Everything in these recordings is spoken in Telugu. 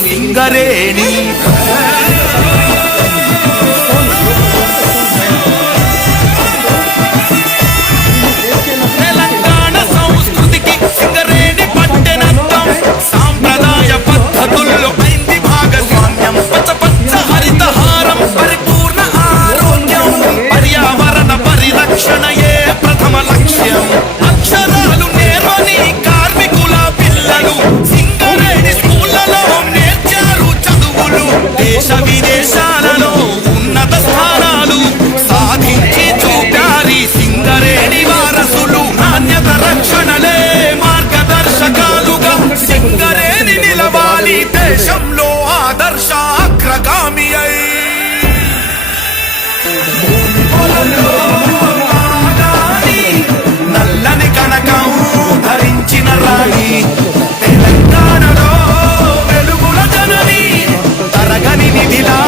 సింగరేణి. తెలంగాణ సంస్కృతికి సింగరేణి పట్టెనంతం, సాంప్రదాయ పద్ధతుల్లో అయింది భాగస్వామ్యం. పచ్చ పచ్చ హరితహారం, పరిపూర్ణ ఆరోగ్యం, పర్యావరణ పరిరక్షణయే ప్రథమ లక్ష్యం. అక్షరాలు నేర్వని కార్మికుల పిల్లలు సింగరేణి స్కూళ్లలో నేర్చారు చదువులు. దేశ విదేశాలలో ఉన్నత స్థానాలు సాధించి చూపారి సింగరేణి వారసులు. నాణ్యత రక్షణలే మార్గదర్శకాలుగా సింగరేణి నిలవాలి దేశంలో ఆదర్శ అగ్రగామి అయి. నల్లని కనకం ధరించిన రాణి, తెలంగాణలో వెలుగుల జనని, తరగని నిధిలా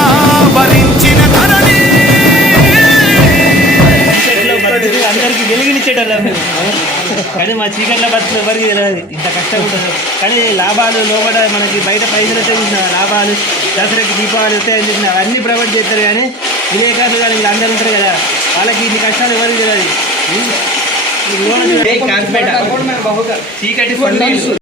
భరించిన ధరణి. అందరికి వెలుగునిచ్చేటోళ్ళం మేము, కానీ మా చీకట్ల బతుకు ఎవరికి తెలియదు ఇంత కష్టం ఉంటుంది. కానీ లాభాలు లోపల మనకి బయట పైసలు అయితే చూసిన లాభాలు, దసరాకి దీపావళి వస్తాయని చెప్పిన అవన్నీ ప్రొవైడ్ చేస్తారు. కానీ ఇదే కాదు, కానీ వీళ్ళు అందరూ ఉంటారు కదా, వాళ్ళకి ఇన్ని కష్టాలు ఎవరికి తెలియదు. చీకటి